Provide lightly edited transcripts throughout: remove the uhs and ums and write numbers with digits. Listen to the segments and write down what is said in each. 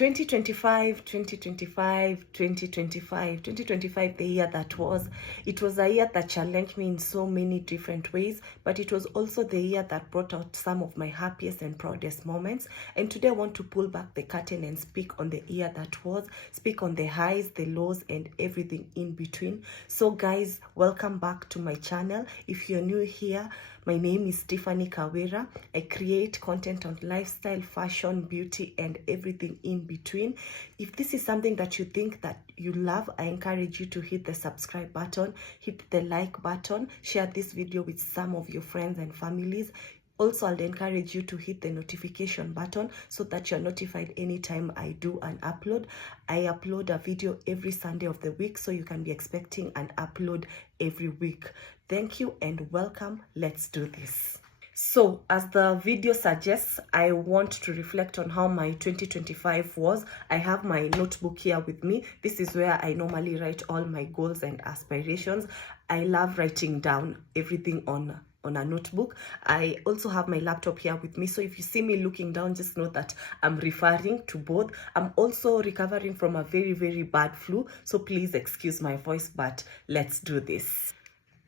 2025, 2025, 2025, 2025, the year that was. It was a year that challenged me in so many different ways, but it was also the year that brought out some of my happiest and proudest moments. And today I want to pull back the curtain and speak on the year that was, speak on the highs, the lows, and everything in between. So guys, welcome back to my channel. If you're new here, my name is Stephanie Kawira. I create content on lifestyle, fashion, beauty, and everything in between. If this is something that you think that you love, I encourage you to hit the subscribe button, hit the like button, share this video with some of your friends and families. Also, I'll encourage you to hit the notification button so that you're notified anytime I do an upload. I upload a video every Sunday of the week, so you can be expecting an upload every week. Thank you and welcome. Let's do this. So, as the video suggests, I want to reflect on how my 2025 was. I have my notebook here with me. This is where I normally write all my goals and aspirations. I love writing down everything on a notebook. I also have my laptop here with me, so if you see me looking down, just know that I'm referring to both. I'm also recovering from a very bad flu, so please excuse my voice, but let's do this.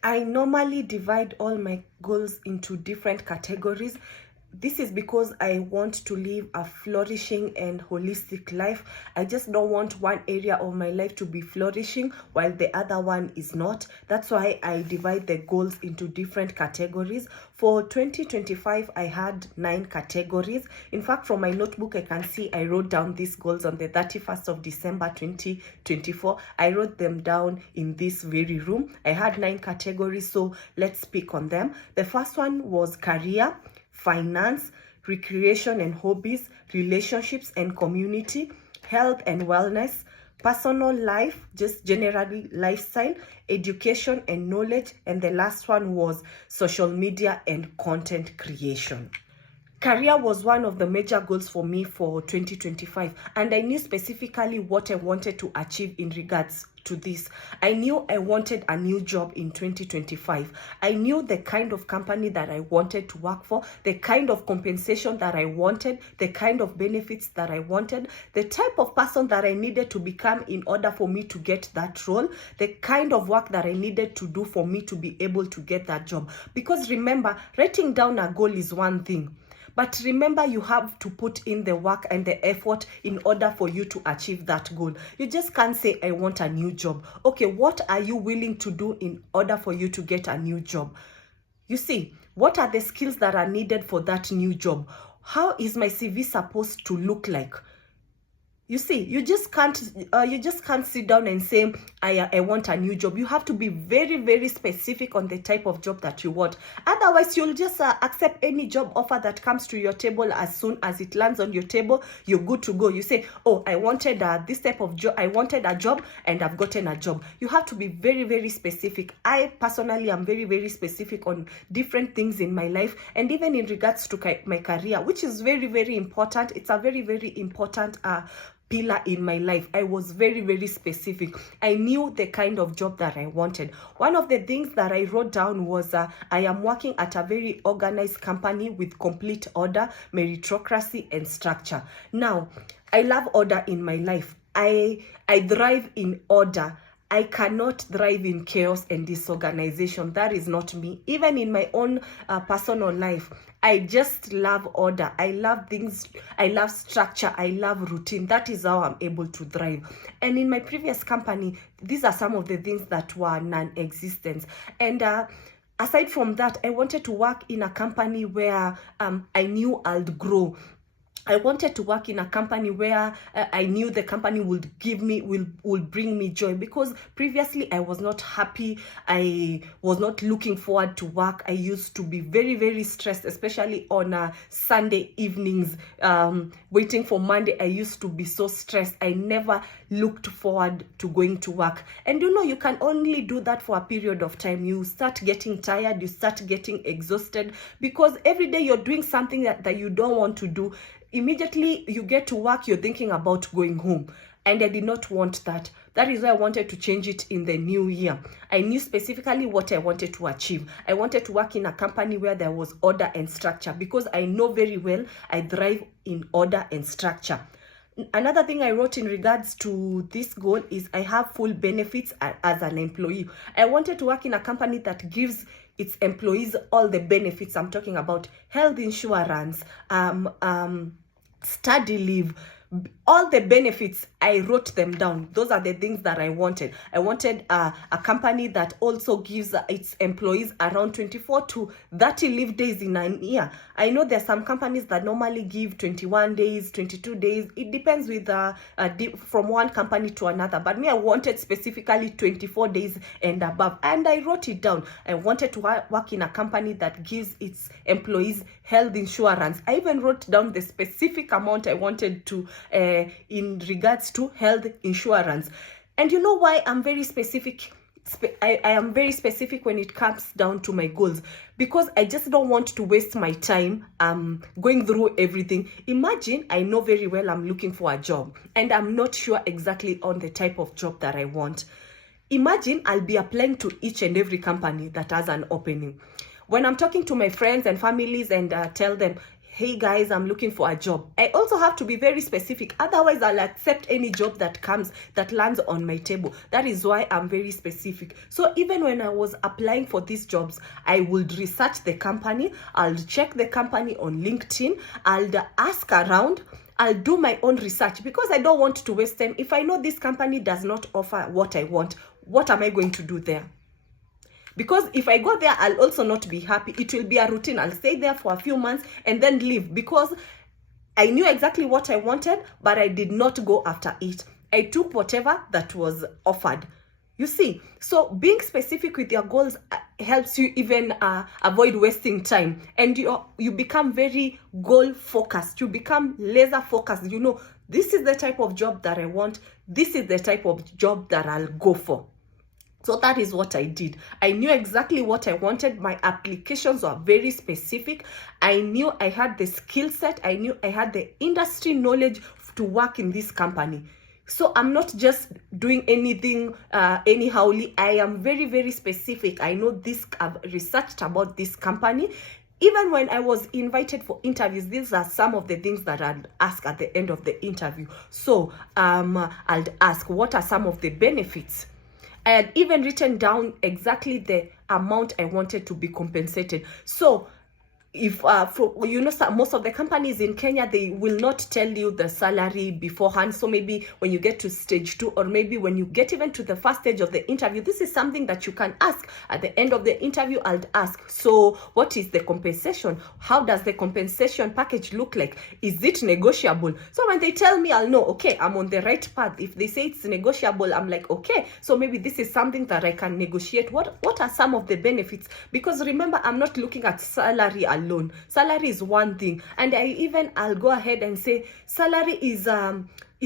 I normally divide all my goals into different categories. This is because I want to live a flourishing and holistic life. I just don't want one area of my life to be flourishing while the other one is not. That's why I divide the goals into different categories. For 2025, I had 9 categories. In fact, from my notebook, I can see I wrote down these goals on the 31st of December 2024. I wrote them down in this very room. I had 9 categories, so let's speak on them. The first one was career, finance, recreation and hobbies, relationships and community, health and wellness, personal life, just generally lifestyle, education and knowledge, and the last one was social media and content creation. Career was one of the major goals for me for 2025, and I knew specifically what I wanted to achieve in regards to this. I knew I wanted a new job in 2025. I knew the kind of company that I wanted to work for, the kind of compensation that I wanted, the kind of benefits that I wanted, the type of person that I needed to become in order for me to get that role, the kind of work that I needed to do for me to be able to get that job. Because remember, writing down a goal is one thing, but remember, you have to put in the work and the effort in order for you to achieve that goal. You just can't say, I want a new job. Okay, what are you willing to do in order for you to get a new job? You see, what are the skills that are needed for that new job? How is my CV supposed to look like? You see, you just can't sit down and say, I want a new job. You have to be very specific on the type of job that you want. Otherwise, you'll just accept any job offer that comes to your table. As soon as it lands on your table, you're good to go. You say, oh, I wanted this type of job. I wanted a job and I've gotten a job. You have to be very specific. I personally am very specific on different things in my life, and even in regards to my career, which is very important. It's a very important pillar in my life. I was very specific. I knew the kind of job that I wanted. One of the things that I wrote down was I am working at a very organized company with complete order, meritocracy, and structure. Now, I love order in my life. I thrive in order. I cannot thrive in chaos and disorganization. That is not me. Even in my own personal life, I just love order. I love things. I love structure. I love routine. That is how I'm able to thrive. And in my previous company, these are some of the things that were non-existent. And aside from that, I wanted to work in a company where I knew I'll grow. I wanted to work in a company where I knew the company would bring me joy, because previously I was not happy. I was not looking forward to work. I used to be very stressed, especially on Sunday evenings, waiting for Monday. I used to be so stressed. I never looked forward to going to work. And you know, you can only do that for a period of time. You start getting tired, you start getting exhausted, because every day you're doing something that you don't want to do. Immediately you get to work, you're thinking about going home. And I did not want that. That is why I wanted to change it in the new year. I knew specifically what I wanted to achieve. I wanted to work in a company where there was order and structure, because I know very well I thrive in order and structure. Another thing I wrote in regards to this goal is I have full benefits as an employee. I wanted to work in a company that gives its employees all the benefits. I'm talking about health insurance, study leave, all the benefits. I wrote them down. Those are the things that I wanted. I wanted a company that also gives its employees around 24 to 30 leave days in a year. I know there's some companies that normally give 21 days, 22 days. It depends with from one company to another. But me, I wanted specifically 24 days and above. And I wrote it down. I wanted to work in a company that gives its employees health insurance. I even wrote down the specific amount I wanted to in regards to health insurance. And you know why I'm very specific? I am very specific when it comes down to my goals, because I just don't want to waste my time going through everything. Imagine I know very well I'm looking for a job and I'm not sure exactly on the type of job that I want. Imagine I'll be applying to each and every company that has an opening. When I'm talking to my friends and families and tell them, hey guys, I'm looking for a job, I also have to be very specific. Otherwise, I'll accept any job that comes, that lands on my table. That is why I'm very specific. So even when I was applying for these jobs, I would research the company. I'll check the company on LinkedIn. I'll ask around. I'll do my own research, because I don't want to waste time. If I know this company does not offer what I want, what am I going to do there? Because if I go there, I'll also not be happy. It will be a routine. I'll stay there for a few months and then leave, because I knew exactly what I wanted, but I did not go after it. I took whatever that was offered. You see, so being specific with your goals helps you even avoid wasting time, and you become very goal focused. You become laser focused. You know, this is the type of job that I want. This is the type of job that I'll go for. So that is what I did. I knew exactly what I wanted. My applications were very specific. I knew I had the skill set. I knew I had the industry knowledge to work in this company. So I'm not just doing anything anyhowly. I am very, very specific. I know this. I've researched about this company. Even when I was invited for interviews, these are some of the things that I'd ask at the end of the interview. So I'll ask, what are some of the benefits? I had even written down exactly the amount I wanted to be compensated. So if most of the companies in Kenya, they will not tell you the salary beforehand. So maybe when you get to stage 2, or maybe when you get even to the first stage of the interview, this is something that you can ask at the end of the interview. I'll ask, so what is the compensation? How does the compensation package look like? Is it negotiable? So when they tell me, I'll know, okay, I'm on the right path. If they say it's negotiable, I'm like, okay, so maybe this is something that I can negotiate. What are some of the benefits? Because remember, I'm not looking at salary alone. Salary is one thing, and I'll go ahead and say salary is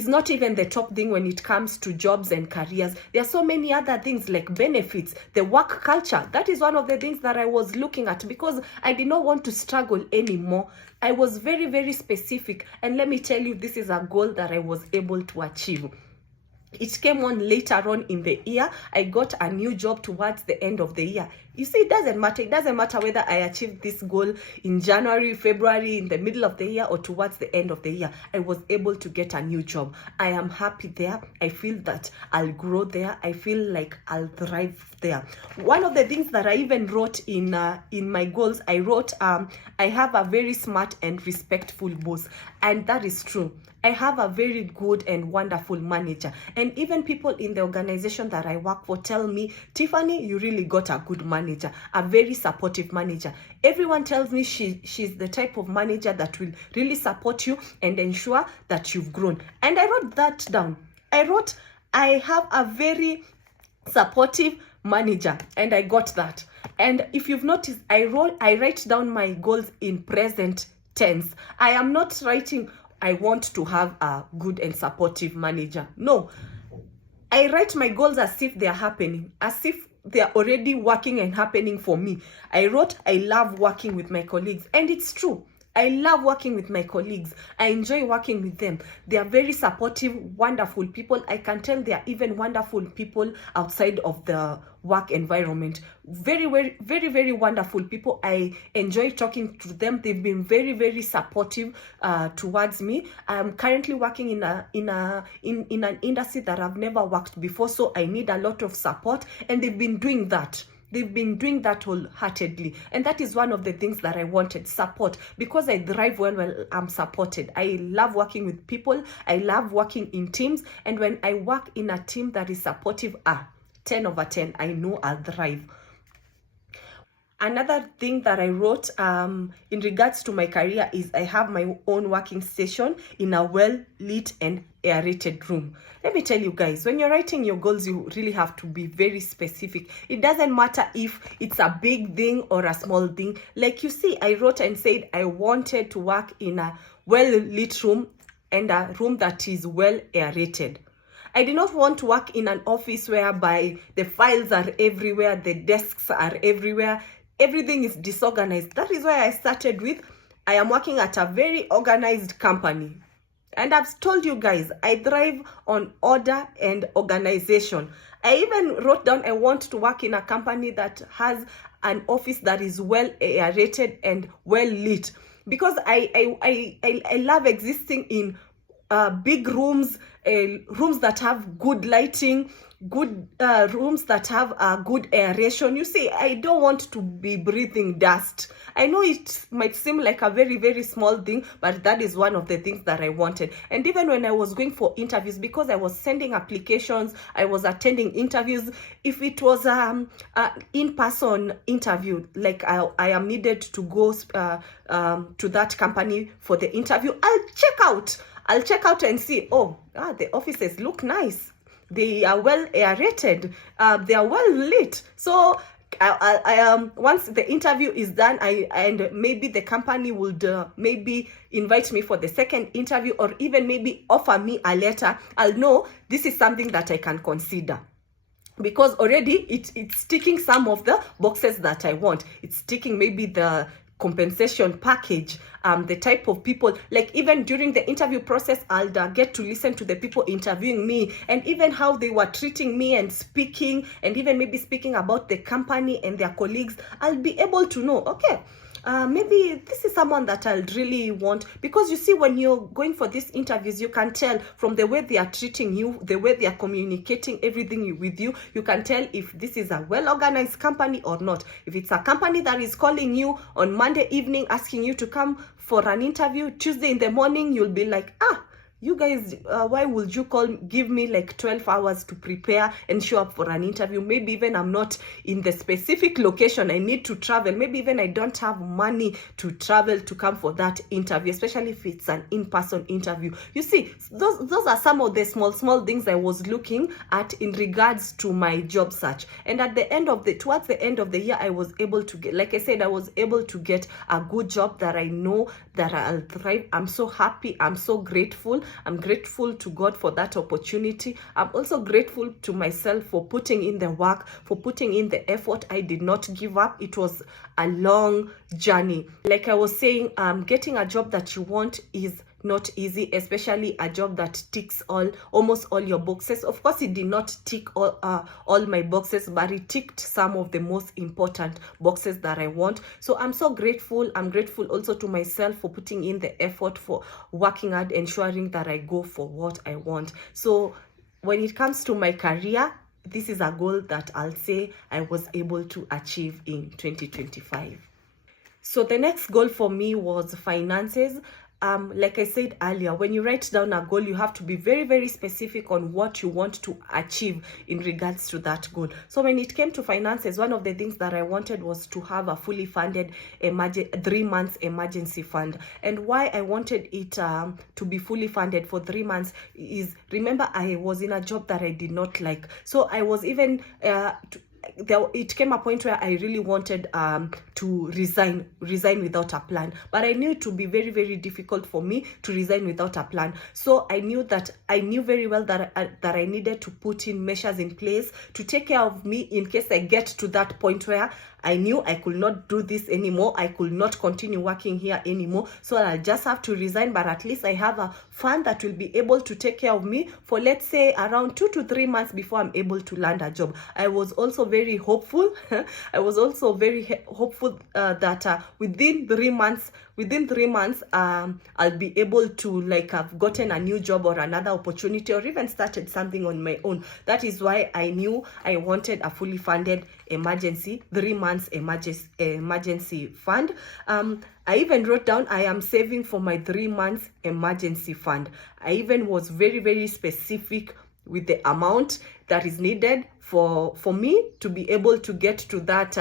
not even the top thing when it comes to jobs and careers. There are so many other things like benefits, the work culture. That is one of the things that I was looking at, because I did not want to struggle anymore. I was very, very specific, and let me tell you, this is a goal that I was able to achieve. It came on later on in the year. I got a new job towards the end of the year. You see, it doesn't matter. It doesn't matter whether I achieved this goal in January, February, in the middle of the year, or towards the end of the year. I was able to get a new job. I am happy there. I feel that I'll grow there. I feel like I'll thrive there. One of the things that I even wrote in my goals, I wrote, I have a very smart and respectful boss. And that is true. I have a very good and wonderful manager. And even people in the organization that I work for tell me, Tiffany, you really got a good manager, a very supportive manager. Everyone tells me she's the type of manager that will really support you and ensure that you've grown. And I wrote that down. I wrote, I have a very supportive manager, and I got that. And if you've noticed, I write down my goals in present tense. I am not writing, I want to have a good and supportive manager. No, I write my goals as if they are happening, as if they are already working and happening for me. I wrote, I love working with my colleagues, and it's true. I love working with my colleagues. I enjoy working with them. They are very supportive, wonderful people. I can tell they are even wonderful people outside of the work environment. Very, very, very, very wonderful people. I enjoy talking to them. They've been very, very supportive towards me. I'm currently working in an industry that I've never worked before, so I need a lot of support, and they've been doing that. They've been doing that wholeheartedly, and that is one of the things that I wanted, support, because I thrive when I'm supported. I love working with people. I love working in teams, and when I work in a team that is supportive, 10 over 10, I know I'll thrive. Another thing that I wrote in regards to my career is I have my own working station in a well-lit and aerated room. Let me tell you guys, when you're writing your goals, you really have to be very specific. It doesn't matter if it's a big thing or a small thing. Like you see, I wrote and said I wanted to work in a well-lit room and a room that is well aerated. I did not want to work in an office whereby the files are everywhere, the desks are everywhere, everything is disorganized. That is why I started with, I am working at a very organized company. And I've told you guys, I thrive on order and organization. I even wrote down I want to work in a company that has an office that is well aerated and well lit. Because I love existing in big rooms, rooms that have good lighting, good rooms that have good aeration. You see, I don't want to be breathing dust. I know it might seem like a very, very small thing, but that is one of the things that I wanted. And even when I was going for interviews, because I was sending applications, I was attending interviews. If it was an in-person interview, like I am needed to go to that company for the interview, I'll check out and see, the offices look nice. They are well aerated. They are well lit. So I once the interview is done, and maybe the company would maybe invite me for the second interview, or even maybe offer me a letter. I'll know this is something that I can consider, because already it's ticking some of the boxes that I want. It's ticking maybe the compensation package, the type of people, like even during the interview process, I'll get to listen to the people interviewing me, and even how they were treating me and speaking, and even maybe speaking about the company and their colleagues. I'll be able to know, okay, maybe this is someone that I'll really want. Because you see, when you're going for these interviews, you can tell from the way they are treating you, the way they are communicating everything with you, you can tell if this is a well-organized company or not. If it's a company that is calling you on Monday evening, asking you to come for an interview, Tuesday in the morning, you'll be like, you guys, why would you give me like 12 hours to prepare and show up for an interview? Maybe even I'm not in the specific location. I need to travel. Maybe even I don't have money to travel to come for that interview, especially if it's an in-person interview. You see, those are some of the small things I was looking at in regards to my job search. And at the end of towards the end of the year, I was able to get, like I said, I was able to get a good job that I know that I'll thrive. I'm so happy. I'm so grateful. I'm grateful to God for that opportunity. I'm also grateful to myself for putting in the work, for putting in the effort. I did not give up. It was a long journey. Like I was saying, getting a job that you want is not easy, especially a job that ticks almost all your boxes. Of course, it did not tick all my boxes, but it ticked some of the most important boxes that I want. So I'm so grateful. I'm grateful also to myself for putting in the effort, for working hard, ensuring that I go for what I want. So when it comes to my career, this is a goal that I'll say I was able to achieve in 2025. So the next goal for me was finances. Like I said earlier, when you write down a goal, you have to be very, very specific on what you want to achieve in regards to that goal. So when it came to finances, one of the things that I wanted was to have a fully funded 3 months emergency fund. And why I wanted it to be fully funded for 3 months is, remember, I was in a job that I did not like. So I was even it came a point where I really wanted to resign without a plan. But I knew it would be very, very difficult for me to resign without a plan. So I knew very well that I needed to put in measures in place to take care of me in case I get to that point where I knew I could not do this anymore. I could not continue working here anymore. So I'll just have to resign, but at least I have a fund that will be able to take care of me for, let's say, around 2 to 3 months before I'm able to land a job. I was also very hopeful. I was also very hopeful that within 3 months, I'll be able to like have gotten a new job or another opportunity, or even started something on my own. That is why I knew I wanted a fully funded emergency 3 months emergency fund. I even wrote down I am saving for my 3 months emergency fund. I even was very, very specific with the amount that is needed for me to be able to get to that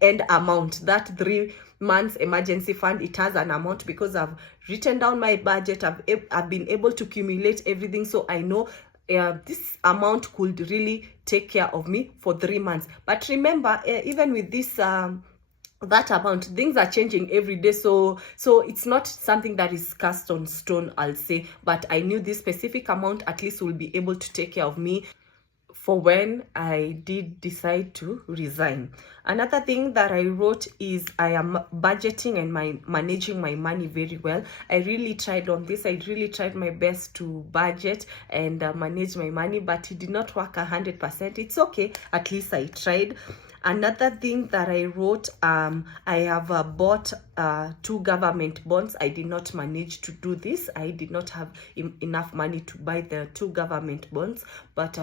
end amount, that 3 months emergency fund. It has an amount because I've written down my budget. I've been able to accumulate everything, so I know this amount could really take care of me for 3 months. But remember, even with this that amount, things are changing every day, so it's not something that is cast on stone, I'll say. But I knew this specific amount at least will be able to take care of me for when I did decide to resign. Another thing that I wrote is I am budgeting and managing my money very well. I really tried on this. I really tried my best to budget and manage my money, but it did not work 100%. It's okay. At least I tried. Another thing that I wrote, I have bought 2 government bonds. I did not manage to do this. I did not have enough money to buy the 2 government bonds, but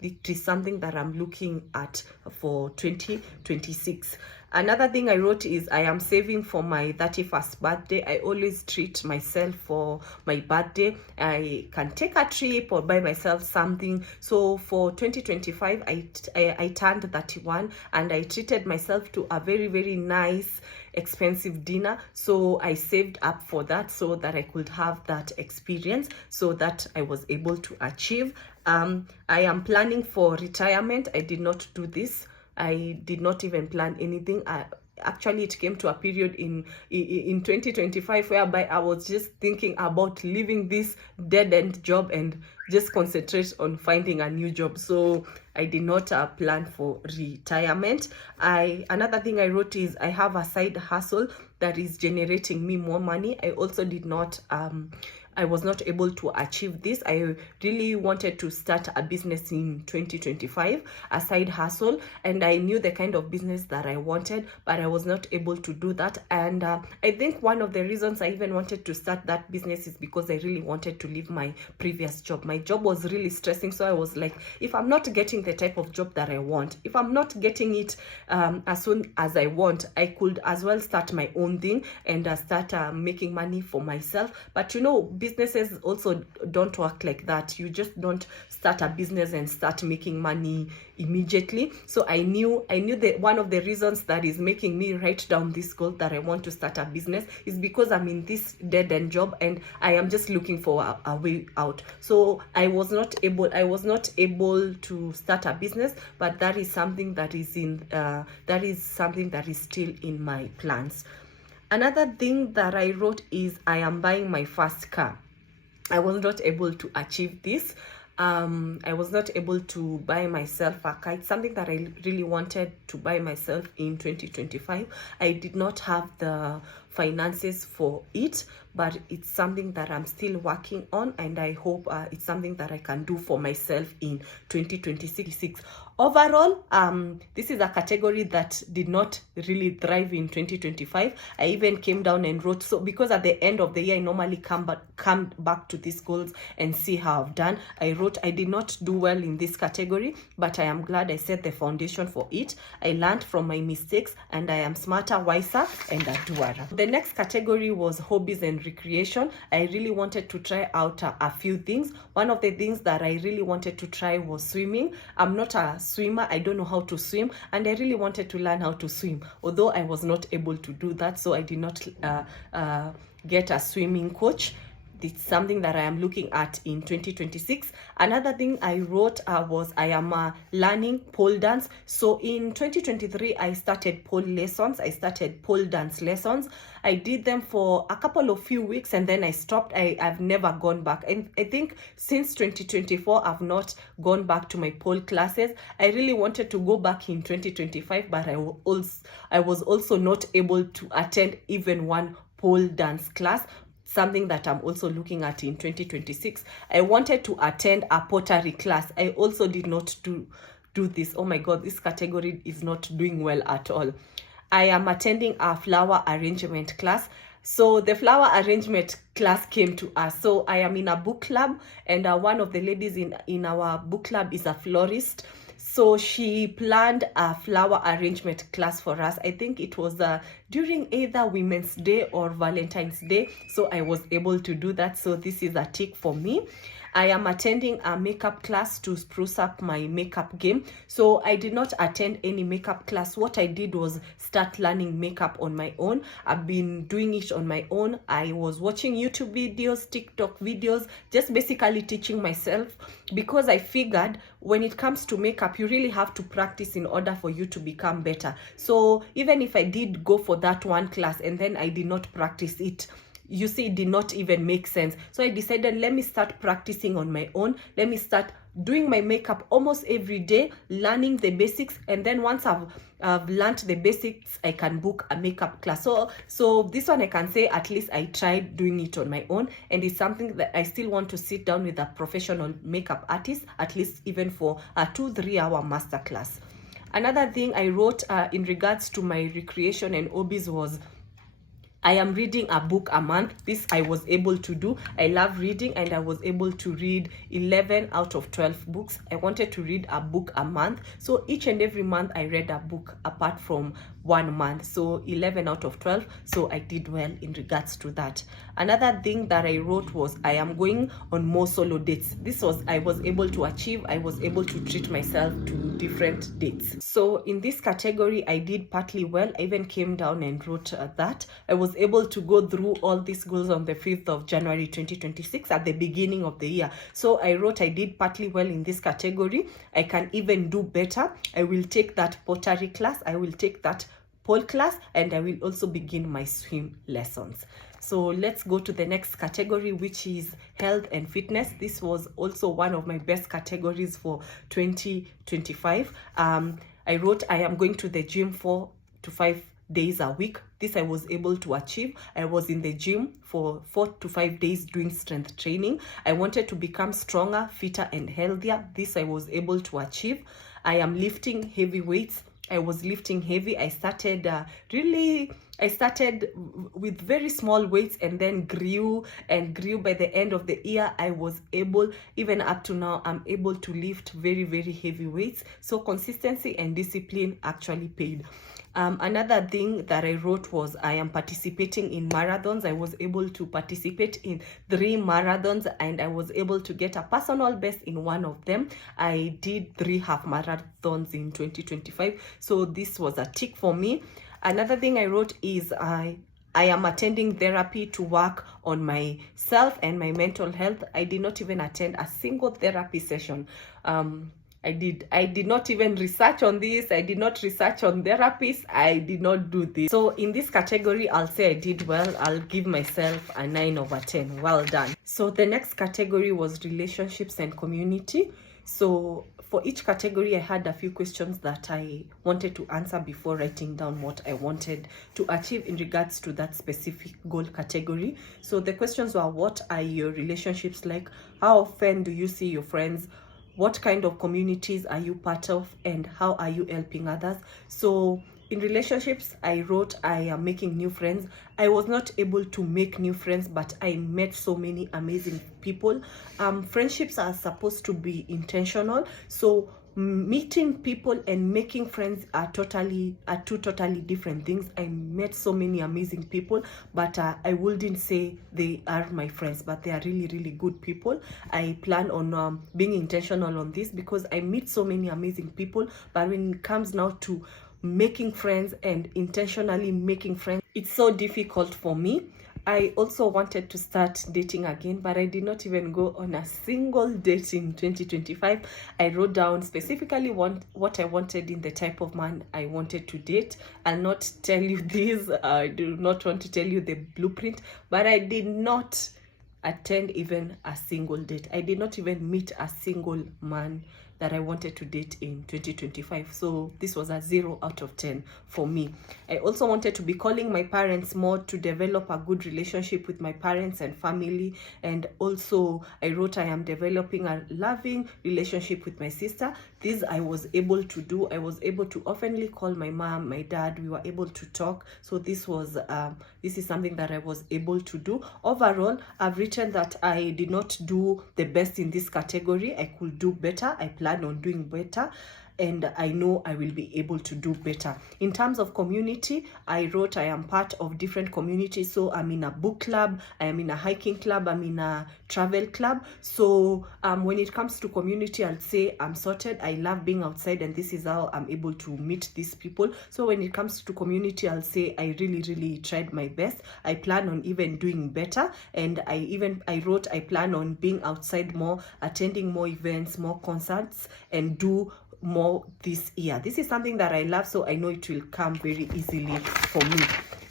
it is something that I'm looking at for 2026. Another thing I wrote is I am saving for my 31st birthday. I always treat myself for my birthday. I can take a trip or buy myself something. So for 2025, I turned 31 and I treated myself to a very, very nice, expensive dinner. So I saved up for that so that I could have that experience, so that I was able to achieve. I am planning for retirement. I did not do this. I did not even plan anything. Actually, it came to a period in 2025 whereby I was just thinking about leaving this dead-end job and just concentrate on finding a new job. So I did not plan for retirement. Another thing I wrote is I have a side hustle that is generating me more money. I also did not I was not able to achieve this. I really wanted to start a business in 2025, a side hustle, and I knew the kind of business that I wanted, but I was not able to do that. And I think one of the reasons I even wanted to start that business is because I really wanted to leave my previous job. My job was really stressing, so I was like, if I'm not getting the type of job that I want, if I'm not getting it as soon as I want, I could as well start my own thing and start making money for myself. But you know, businesses also don't work like that. You just don't start a business and start making money immediately. So I knew that one of the reasons that is making me write down this goal that I want to start a business is because I'm in this dead-end job and I am just looking for a way out. So I was not able to start a business, but that is something that is still in my plans. Another thing that I wrote is I am buying my first car. I was not able to achieve this. I was not able to buy myself a car. It's something that I really wanted to buy myself in 2025. I did not have the finances for it, but it's something that I'm still working on, and I hope it's something that I can do for myself in 2026. Overall, this is a category that did not really thrive in 2025. I even came down and wrote, so because at the end of the year I normally come back to these goals and see how I've done. I wrote I did not do well in this category, but I am glad I set the foundation for it. I learned from my mistakes and I am smarter, wiser, and a doer. The next category was hobbies and recreation. I really wanted to try out a few things. One of the things that I really wanted to try was swimming. I'm not a swimmer. I don't know how to swim, and I really wanted to learn how to swim, although I was not able to do that, so I did not get a swimming coach. It's something that I am looking at in 2026. Another thing I wrote was I am learning pole dance. So in 2023, I started pole lessons. I started pole dance lessons. I did them for a couple of few weeks and then I stopped. I've never gone back. And I think since 2024, I've not gone back to my pole classes. I really wanted to go back in 2025, but I was also not able to attend even one pole dance class, something that I'm also looking at in 2026. I wanted to attend a pottery class. I also did not do this. Oh my God, this category is not doing well at all. I am attending a flower arrangement class. So the flower arrangement class came to us. So I am in a book club, and one of the ladies in our book club is a florist. So she planned a flower arrangement class for us. I think it was during either Women's Day or Valentine's Day. So I was able to do that. So this is a tick for me. I am attending a makeup class to spruce up my makeup game. So I did not attend any makeup class. What I did was start learning makeup on my own. I've been doing it on my own. I was watching YouTube videos, TikTok videos, just basically teaching myself, because I figured when it comes to makeup, you really have to practice in order for you to become better. So even if I did go for that one class and then I did not practice it, you see, it did not even make sense. So I decided, let me start practicing on my own. Let me start doing my makeup almost every day, learning the basics. And then once I've learned the basics, I can book a makeup class. So this one I can say at least I tried doing it on my own. And it's something that I still want to sit down with a professional makeup artist, at least even for a 2-3 hour masterclass. Another thing I wrote in regards to my recreation and hobbies was I am reading a book a month. This I was able to do. I love reading, and I was able to read 11 out of 12 books. I wanted to read a book a month. So each and every month I read a book apart from 1 month. So 11 out of 12. So I did well in regards to that. Another thing that I wrote was I am going on more solo dates. This was I was able to achieve. I was able to treat myself to different dates. So in this category, I did partly well. I even came down and wrote that. I was able to go through all these goals on the 5th of January 2026 at the beginning of the year. So I wrote I did partly well in this category. I can even do better. I will take that pottery class. I will take that pole class, and I will also begin my swim lessons. So let's go to the next category, which is health and fitness. This was also one of my best categories for 2025. I wrote I am going to the gym 4 to 5 days a week. This I was able to achieve. I was in the gym for 4 to 5 days doing strength training. I wanted to become stronger, fitter, and healthier. This I was able to achieve. I am lifting heavy weights. I was lifting heavy. I started with very small weights and then grew and grew. By the end of the year, I was able, even up to now, I'm able to lift very, very heavy weights. So consistency and discipline actually paid. Another thing that I wrote was I am participating in marathons. I was able to participate in 3 marathons, and I was able to get a personal best in one of them. I did 3 half marathons in 2025. So this was a tick for me. Another thing I wrote is I am attending therapy to work on myself and my mental health. I did not even attend a single therapy session. I did not even research on this. I did not research on therapists. I did not do this. So in this category, I'll say I did well. I'll give myself a 9 over 10. Well done. So the next category was relationships and community. So for each category, I had a few questions that I wanted to answer before writing down what I wanted to achieve in regards to that specific goal category. So the questions were, what are your relationships like? How often do you see your friends? What kind of communities are you part of, and how are you helping others? So in relationships, I wrote I am making new friends. I was not able to make new friends, but I met so many amazing people. Friendships are supposed to be intentional. So meeting people and making friends are two totally different things. I met so many amazing people, but I wouldn't say they are my friends, but they are really, really good people. I plan on being intentional on this, because I meet so many amazing people, but when it comes now to making friends and intentionally making friends, it's so difficult for me. I also wanted to start dating again, but I did not even go on a single date in 2025. I wrote down specifically what I wanted in the type of man I wanted to date. I'll not tell you this. I do not want to tell you the blueprint, but I did not attend even a single date. I did not even meet a single man that I wanted to date in 2025. So this was a 0 out of 10 for me. I also wanted to be calling my parents more, to develop a good relationship with my parents and family. And also I wrote I am developing a loving relationship with my sister. This I was able to do. I was able to oftenly call my mom, my dad. We were able to talk. So this is something that I was able to do. Overall, I've written that I did not do the best in this category. I could do better. I plan on doing better, and I know I will be able to do better. In terms of community, I wrote I am part of different communities. So I'm in a book club, I am in a hiking club, I'm in a travel club. So when it comes to community, I'll say I'm sorted. I love being outside, and this is how I'm able to meet these people. So when it comes to community, I'll say I really tried my best. I plan on even doing better, and I wrote I plan on being outside more, attending more events, more concerts, and do more this year. This is something that I love, so I know it will come very easily for me.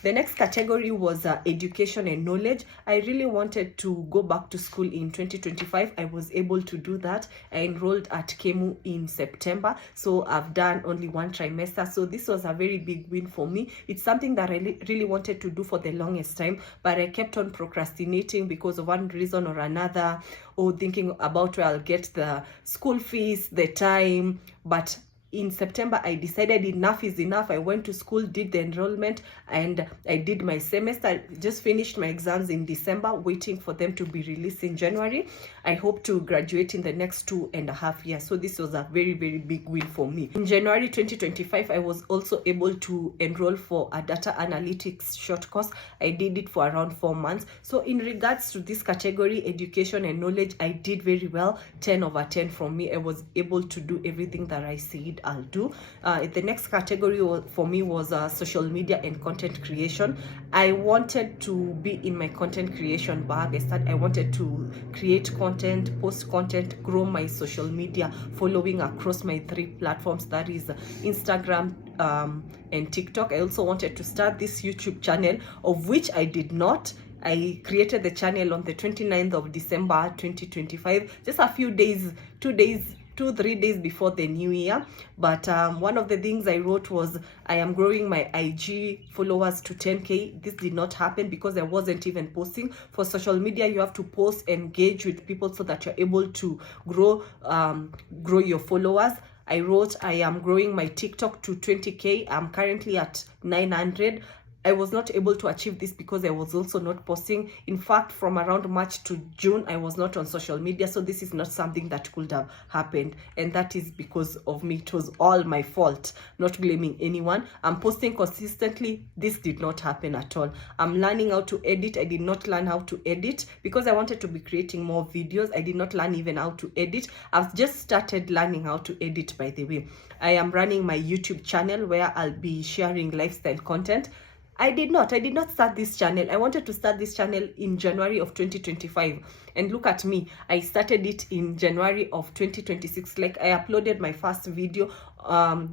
The next category was education and knowledge. I really wanted to go back to school in 2025. I was able to do that. I enrolled at KEMU in September, so I've done only one trimester. So this was a very big win for me. It's something that I really wanted to do for the longest time, but I kept on procrastinating because of one reason or another, or thinking about where I'll get the school fees, the time. But in September, I decided enough is enough. I went to school, did the enrollment, and I did my semester. I just finished my exams in December, waiting for them to be released in January. I hope to graduate in the next 2.5 years. So this was a very big win for me. In January 2025, I was also able to enroll for a data analytics short course. I did it for around 4 months. So in regards to this category, education and knowledge, I did very well. 10 over 10 from me. I was able to do everything that I said I'll do. The next category for me was social media and content creation. I wanted to be in my content creation bag. I wanted to create content, post content, grow my social media following across my 3 platforms, that is Instagram and TikTok. I also wanted to start this YouTube channel, of which I did not. I created the channel on the 29th of December 2025, just a few days, 2-3 days before the new year. But one of the things I wrote was I am growing my IG followers to 10K. This did not happen because I wasn't even posting. For social media, you have to post, engage with people so that you're able to grow your followers. I wrote I am growing my TikTok to 20K. I'm currently at 900. I was not able to achieve this because I was also not posting. In fact, from around March to June, I was not on social media. So this is not something that could have happened. And that is because of me. It was all my fault, not blaming anyone. I'm posting consistently. This did not happen at all. I'm learning how to edit. I did not learn how to edit because I wanted to be creating more videos. I did not learn even how to edit. I've just started learning how to edit, by the way. I am running my YouTube channel where I'll be sharing lifestyle content. I did not start this channel. I wanted to start this channel in January of 2025. And look at me. I started it in January of 2026. Like, I uploaded my first video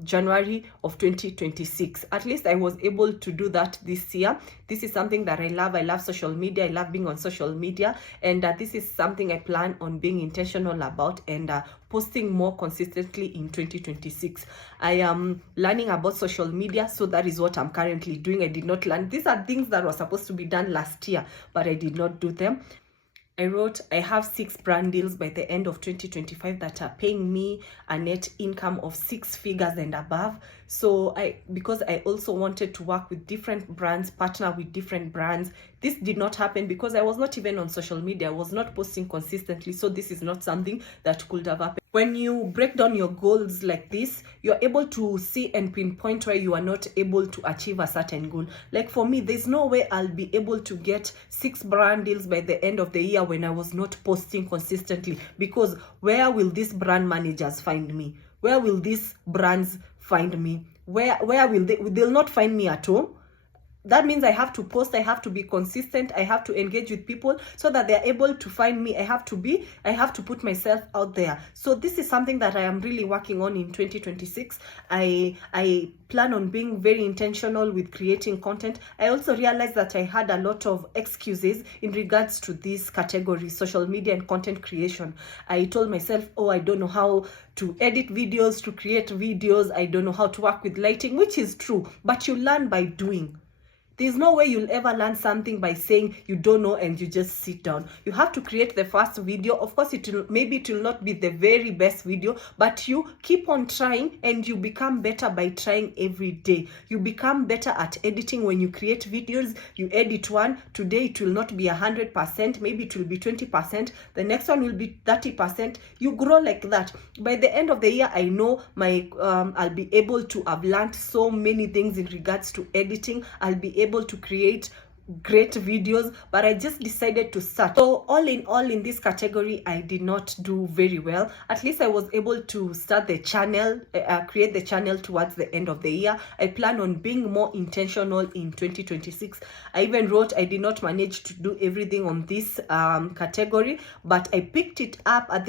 January of 2026. At least I was able to do that this year. This is something that I love. I love social media. I love being on social media. And this is something I plan on being intentional about and posting more consistently in 2026. I am learning about social media, so that is what I'm currently doing. I did not learn. These are things that were supposed to be done last year, but I did not do them. I wrote I have 6 brand deals by the end of 2025 that are paying me a net income of 6 figures and above. So because I also wanted to work with different brands, partner with different brands. This did not happen because I was not even on social media. I was not posting consistently. So this is not something that could have happened. When you break down your goals like this, you're able to see and pinpoint where you are not able to achieve a certain goal. Like for me, there's no way I'll be able to get 6 brand deals by the end of the year when I was not posting consistently. Because where will these brand managers find me? Where will these brands find me? Where will they'll not find me at home? that means I have to post, I have to be consistent, I have to engage with people so that they're able to find me. I have to put myself out there. So this is something that I am really working on in 2026. I plan on being very intentional with creating content. I also realized that I had a lot of excuses in regards to this category, social media and content creation. I told myself, oh, I don't know how to edit videos, to create videos, I don't know how to work with lighting, which is true, but you learn by doing. There's no way you'll ever learn something by saying you don't know and you just sit down. You have to create the first video. Of course, maybe it will not be the very best video, but you keep on trying and you become better by trying every day. You become better at editing when you create videos. You edit one. Today it will not be 100%. Maybe it will be 20%. The next one will be 30%. You grow like that. By the end of the year, I know I'll be able to have learned so many things in regards to editing. I'll be able to create great videos, but I just decided to start. So all in this category, I did not do very well. At least I was able to start the channel, create the channel towards the end of the year. I plan on being more intentional in 2026. I even wrote, I did not manage to do everything on this category, but I picked it up at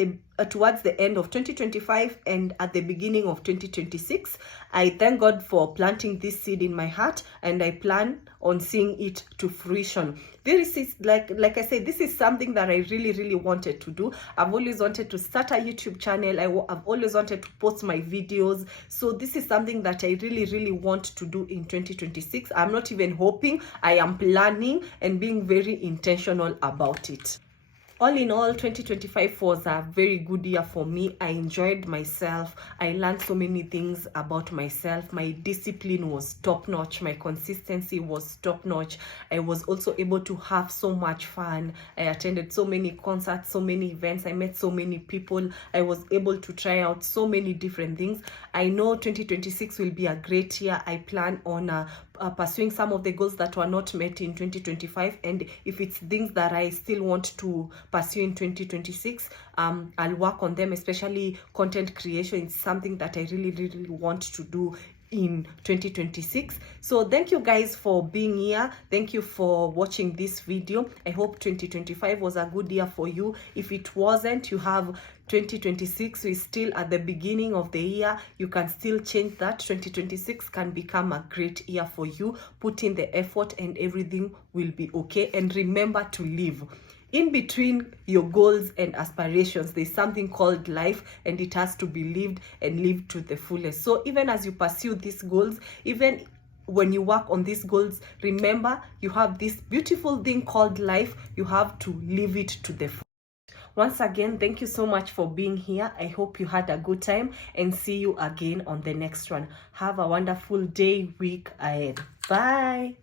towards the end of 2025 and at the beginning of 2026. I thank God for planting this seed in my heart, and I plan on seeing it to fruition. This is like I said, this is something that I really wanted to do. I've always wanted to start a YouTube channel. I've always wanted to post my videos. So this is something that I really want to do in 2026. I'm not even hoping, I am planning and being very intentional about it. All in all, 2025 was a very good year for me. I enjoyed myself. I learned so many things about myself. My discipline was top-notch. My consistency was top-notch. I was also able to have so much fun. I attended so many concerts, so many events. I met so many people. I was able to try out so many different things. I know 2026 will be a great year. I plan on pursuing some of the goals that were not met in 2025, and if it's things that I still want to pursue in 2026, I'll work on them. Especially content creation is something that I really want to do in 2026. So thank you guys for being here. Thank you for watching this video. I hope 2025 was a good year for you. If it wasn't, you have 2026. We're still at the beginning of the year. You can still change that. 2026 can become a great year for you. Put in the effort and everything will be okay. And remember to live. In between your goals and aspirations, there's something called life, and it has to be lived and lived to the fullest. So even as you pursue these goals, even when you work on these goals, remember you have this beautiful thing called life. You have to live it to the fullest. Once again, thank you so much for being here. I hope you had a good time, and see you again on the next one. Have a wonderful day, week ahead. Bye.